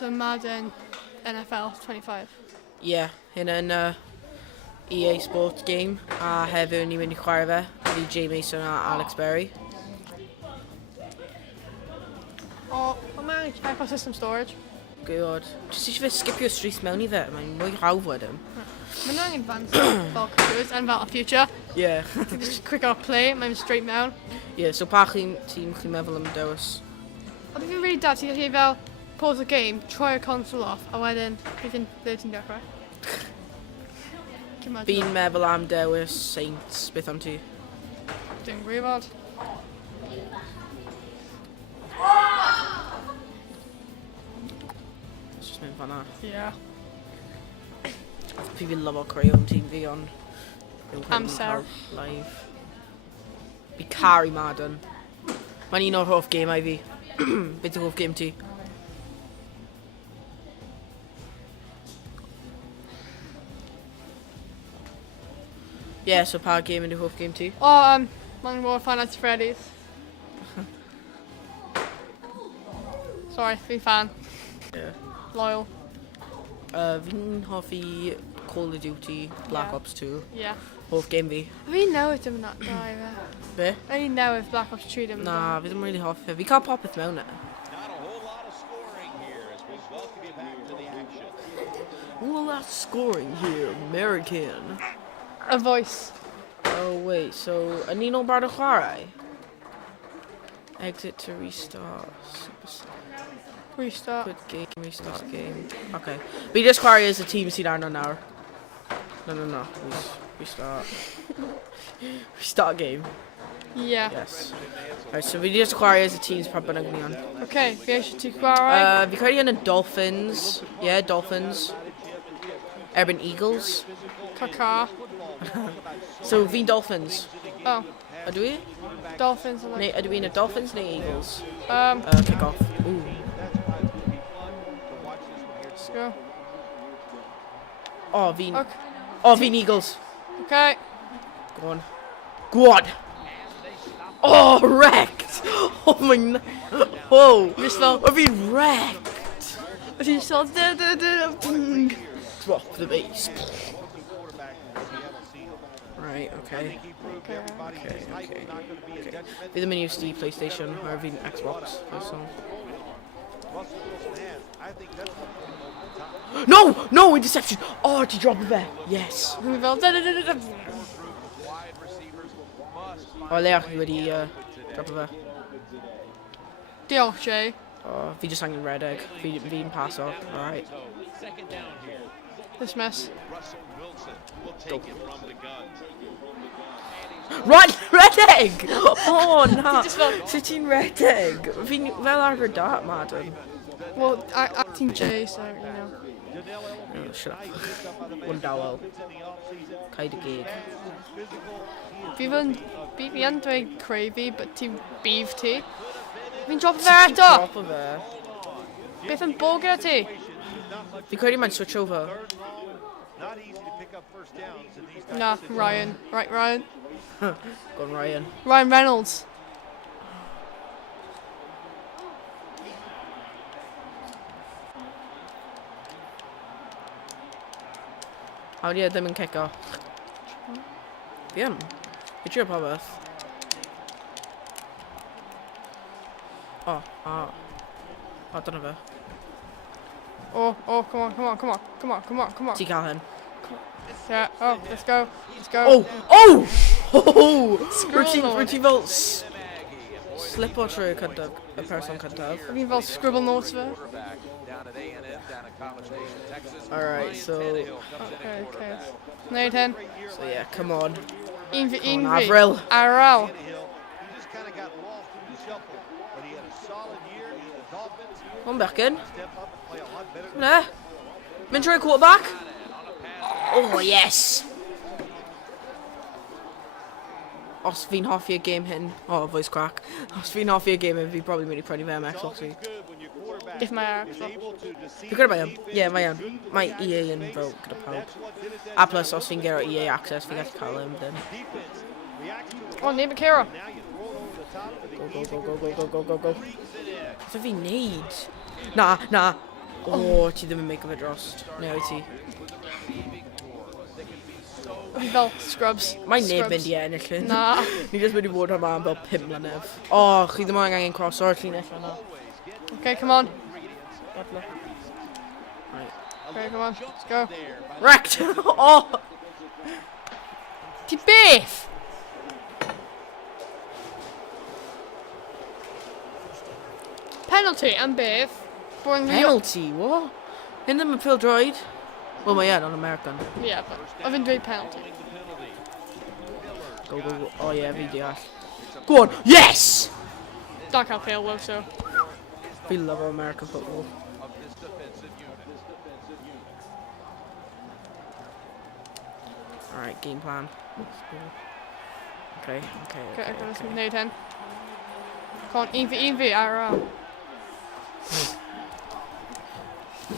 So Madden NFL 25. Ie, hyn yn EA Sports game, a hefyd ni'n mynd i chwarae fe, fi Jay Mason a Alex Berry. O, mae'n hyper system storage. God. Jyst eisiau fe skipio streets mewn I fe, mae'n mwy hawdd wedyn. Mae'n angen advanced fel computers and fel future. Ie. Just click on play, mae'n straight mewn. Ie, so pa tîm chi'n meddwl am dewis? Ond fi'n really dad, ti'n gallu fel pause the game, try y console off, a wedyn bydd ti'n dechrau. Fi'n meddwl am dewis Saints, beth am ti? Dwi'n gwybod. Just mynd fan'na. Yeah. Fi fi'n lyfo creu o'n tîm fi, ond... Amser. Live. Fi caru Madden. Mae'n un o'r hoff game ai fi. Beth yw'r hoff game ti? Yeah, so pa game yn yw'r hoff game ti? O, mae'n gwybod Five Nights at Freddy's. Sorry, fi'n fan. Yeah. Loyal. Fi'n hoffi Call of Duty, Black Yeah. Ops 2. Yeah. Hoff game fi. Fi'n newid dim yna, da i fe. Be? Fi'n newid Black Ops 3 dim yna. Na, fi ddim really hoffi. Fi cael popeth mewn e. Not a whole lot of scoring here as we welcome you back to the action. All that scoring here, American. A voice. Oh wait, so yn un o'r barod o chwarae? Exit to restart. Restart. Quit game, restart game. Okay. Fi just chwarae as a team sydd arno nawr. No. Restart. Restart game. Yeah. Yes. Alright, so fi just chwarae as a team sydd pa bynnag ni on. Okay, fi eisiau ti chwarae. Fi credu yn y Dolphins. Yeah, Dolphins. Erbyn Eagles. Caca. So fi'n Dolphins. Oh, Ydw i? Dolphins. Neu ydw i'n y Dolphins neu Eagles? Kick off. Ooh. Let's go. Oh, fi'n... Okay. Oh, fi'n Eagles. Okay. Go on. Go on! Oh, wrecked! Oh my... Whoa! Just fel... Oh, fi'n wrecked! Ti'n fel... Drop the bass. Right, okay. Okay. Fi ddim yn used to PlayStation, or fi'n Xbox, so... No! Interception! Oh, ti drop fe! Yes! Fi'n fel... O, leach fi wedi drop fe. Diolch, Jay. Oh, fi just angen red egg. Fi'n pass off, alright. Dismiss. Go. Right, red egg! Oh, na! Sut ti'n red egg? Fi'n fel arfer dart, Madden. Well, acting Jay, so, you know. Oh, shut up. One dawel. Caid y gig. Fi yn dweud crazy, but ti'n beef ti. Fi'n drop fe eto! Drop o fe. Beth yn bo gyda ti? Fi credu mae'n switch over. Na, Ryan. Right, Ryan. Go on, Ryan. Ryan Reynolds. How do you ddim yn cico? Fi yn. Fi trio pa beth. Oh, dyna fe. Oh, come on. Ti cael hyn. Yeah, oh, let's go. Oh! Scribble Rwyt ti fel slipo trwy y person cyntaf. Fi'n fel scribble notes fe. Alright, so... Okay. Neud hyn. So yeah, come on. Un fi. Avril. Arel. Come on, Beckin. Ne? Mynd trwy quarterback. Oh, yes! Os fi'n hoffi y game hyn... Oh, voice crack. Os fi'n hoffi y game hyn, fi'n probably mynd i prynu fe am Xbox fi. If my Xbox. Fi'n credu mae am. Ie, mae am. Mae EA yn fel gyda pawb. A plus, os fi'n gero EA access, fi'n gallu cael am ddim. Oh, name it Kira. Go. So fi'n neud? Na. Oh, ti ddim yn make of it drost. Neu wyt ti? Fi fel scrubs. Mae'n neb Scrubs. mynd i ennill hyn. Na. Ni jyst mynd i fod yma am fel 5 mlynedd. O, chi ddim angen cross o'r llinell yna. Okay, come on. Gadle. Right. Okay, come on. Let's go. Wrecked! O! Ti beth? Penalty am beth? Boring Penalty, what? Hyn ddim yn Phil Droid. Wel, mae yn, on American. Yeah, but I've been doing penalty. Go, go, go. Oh, yeah, fi deall. Go on, yes! Don't cael fail though, so. We love American football. Alright, game plan. Okay, okay, Okay, okay. let's okay. need 10. Come on, 1v, RL.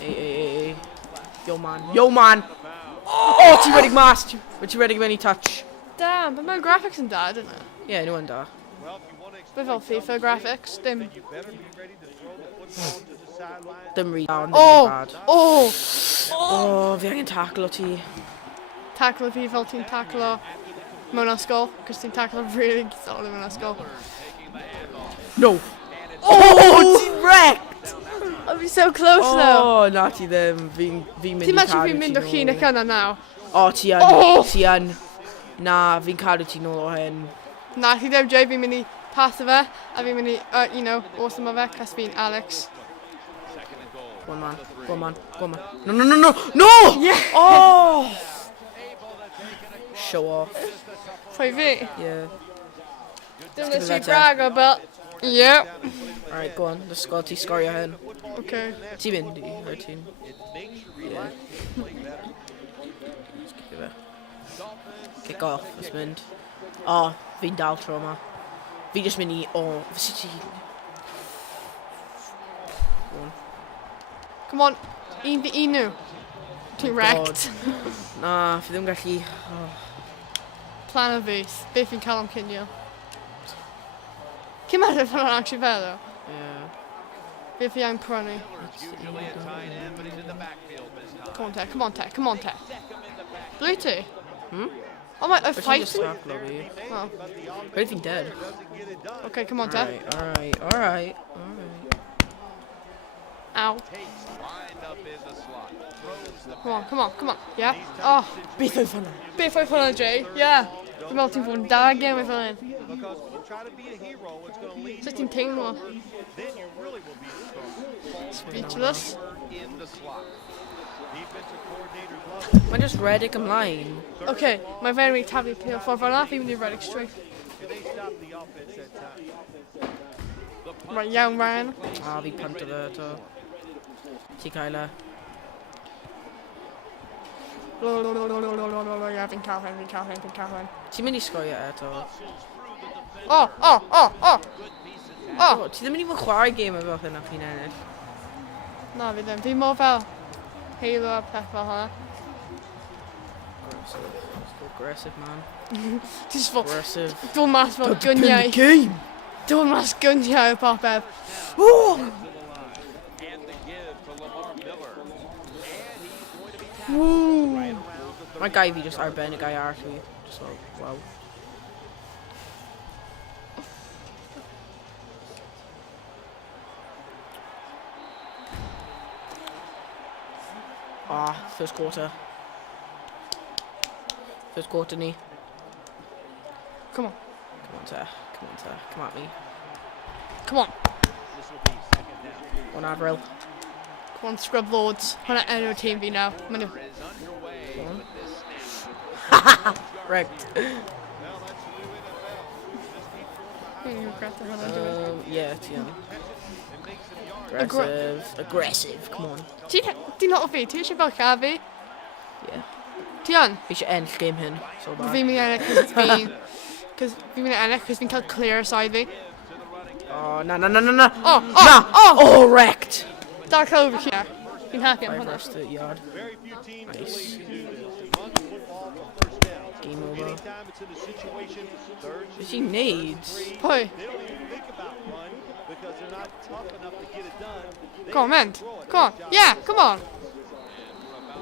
Hey. Yo, man. Yo, man! Oh, ti wedi mas! Ti wedi mynd I touch. Damn, but my graphics yn da, didn't it? Yeah, anyone da. Bit fel FIFA graphics, dim. Dim read down, Oh! bad. Oh! Oh, fi angen tackle o ti. Tackle fi fel ti'n tackle o mewn ysgol, cos ti'n tackle o really solid mewn ysgol. No! Oh, ti'n wrecked! I'll be so close though. Oh, na ti ddim. Fi'n mynd Ti'n I meddwl cadw fi'n mynd o ti chi nôl. neu yna naw? O, ti yn. Oh! Ti yn. Na, fi'n cadw ti nôl o hyn. Na, chi ddim Jay, fi'n mynd I pass o fe, a fi'n mynd I, awesome o fe, cos fi'n Alex. Go on, man. Go on, man. Go on, man. No! No! Yeah! Oh! Show off. Pwy fi? Yeah. Dim Give nes it I that brag o, but... Yep. Alright, go on. Let's go. Ti sgorio hyn. Okay. Ti mynd I, yr ti'n. Yeah. Let's give it. Kick off. Let's mynd. Oh, fi'n dal tro yma. Fi just mynd I... Oh, fysi ti... Go on. Come on, 1v nhw. Ti'n wrecked. Na, fi ddim gallu... Oh. Plan o fi, beth fi'n cael am cinio. Cyn meddwl fan o'n actually fe ddo. Yeah. Beth fi angen prynu. Come on, te. Blue tea? Hmm? Oh my, I'm But she just fighting? tackle fi. Oh, But fi'n dead. okay, come on, te. Alright. Ow. Come on. Yeah? Oh, Beth oedd hwnna? beth oedd hwnna, Jay? Yeah. Dwi'n meddwl ti'n fod yn da gen fi fel hyn. Sut ti'n teimlo? Speechless. Mae'n just redig ymlaen. Okay, mae fe'n mynd I taflu pil ffordd fel yna, fi'n mynd I redig straight. Right, iawn, Ryan. Fi pant o fe eto. Ti cael e. Yeah, fi'n cael hyn. Ti'n mynd I sgorio eto. Oh! Oh, ti ddim yn even chwarae game efo hynna chi'n ennill. Na, fi ddim. Fi mor fel Halo a peth fel hynna. Aggressive, man. Ti jyst fel Aggressive. dod mas fel gyniau. game! Dod mas gyniau o popeth. Oh! Woo! Mae gai fi just arbennig gai arall fi. Just like, wow. First quarter. First quarter ni. Come on. Come at me. Come on. One Avril. Come on, scrub lords. Hwnna enw'r tîm fi nawr. Ma' nhw. Wrecked. Fi'n regret hwnna, dwi'n Yeah, ti yn. Aggressive, come on. Ti'n hoffi fi? Ti eisiau fel lladd fi? Yeah. Ti yn? Fi eisiau ennill game hyn, so bad. Fi'n mynd I ennill cos fi'n... Cos fi'n mynd I ennill cos fi'n cael clear side fi. Oh, na. Oh! Oh, wrecked. Dark over here. Fi'n happy am 5 hwnna. versus 30 yard. Nice. Game over. Is he needs? Pwy? because they're not tough enough to get it done. They Come on, have man. to throw it. Come on. Good job. Yeah, come on.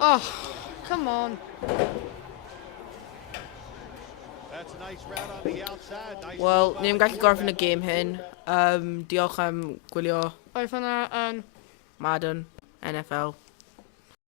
Oh, come on. That's a nice route on the outside. Nice Wel, move ni am by gallu the gorffen y quarterback. gêm hyn. Diolch am gwylio Oedd hwnna yn... Madden, NFL.